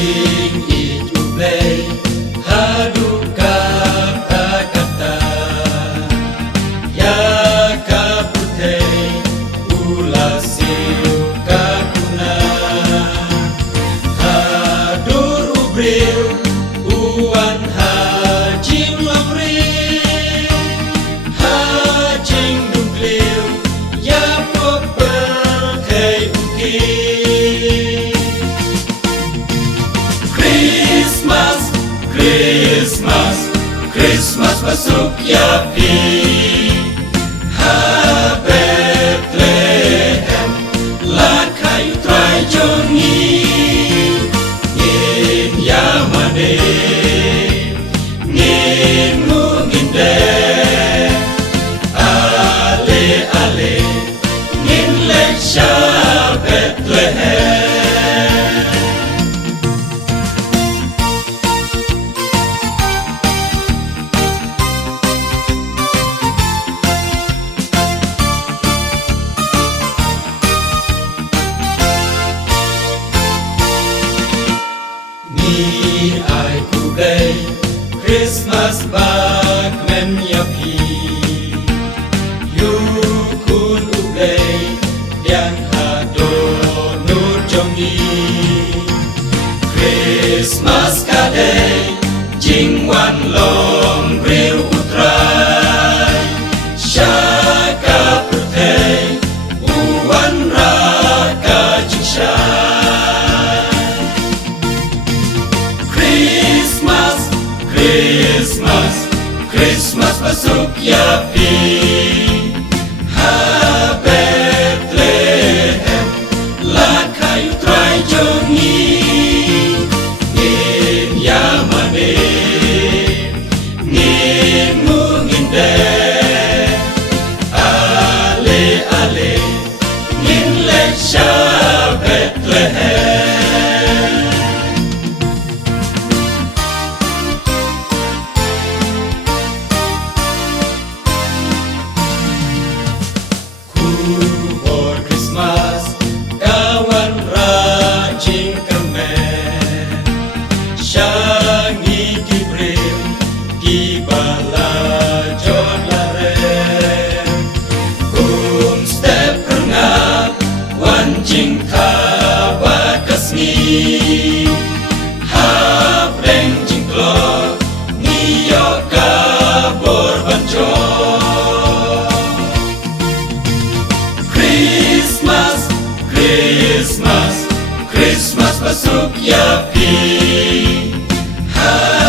King ijublay haduk kata-kata ya kaputay ulasiw kakuna hadur ubriw uwan hajing lamri hajing dumpliw ya popel kay uki Christmas masuk yapi ha Bethlehem la kayu trai jongi ngin yamane ngin nginde ale ale ngin leksha Bethlehem Ni ai ku day Christmas bak men yapi yu kun ublay yang hado nur jongi Christmas kaday jingwan long briu utrai syaka putay uwan raka jingsha Christmas masuk yapi ha Bethlehem la kayu trai jongi ngin yamane ngin nginde ale ale ngin leksha Bethlehem for Christmas kawan rajin kemen syangi kibril di bala jod laren step rengat wancing kabakasni hap deng jingklok ngiyok kabor bancok Christmas masuk yapi ha